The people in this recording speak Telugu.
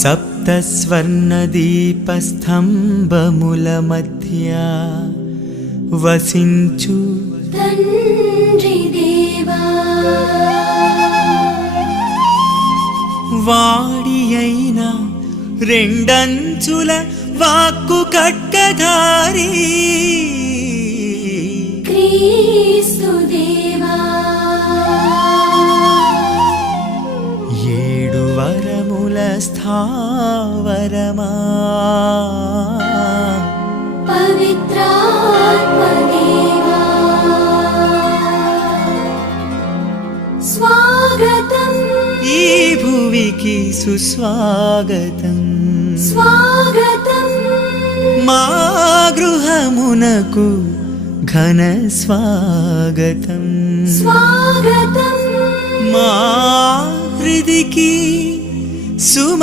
సప్తస్వర్ణదీపస్తంభముల మధ్య వసించు తండ్రి దేవా, వాడి అయిన రెండంచుల వాక్కు ఖడ్గధారి క్రీస్తు దేవా, ఏడు వరముల స్థావరమా పవిత్రాత్మ దేవా, స్వాగతం ఈ భువికి సుస్వాగతం, స్వాగతం మా గృహమునకు ఘన స్వాగతం, స్వాగతం మా హృదికి సుమ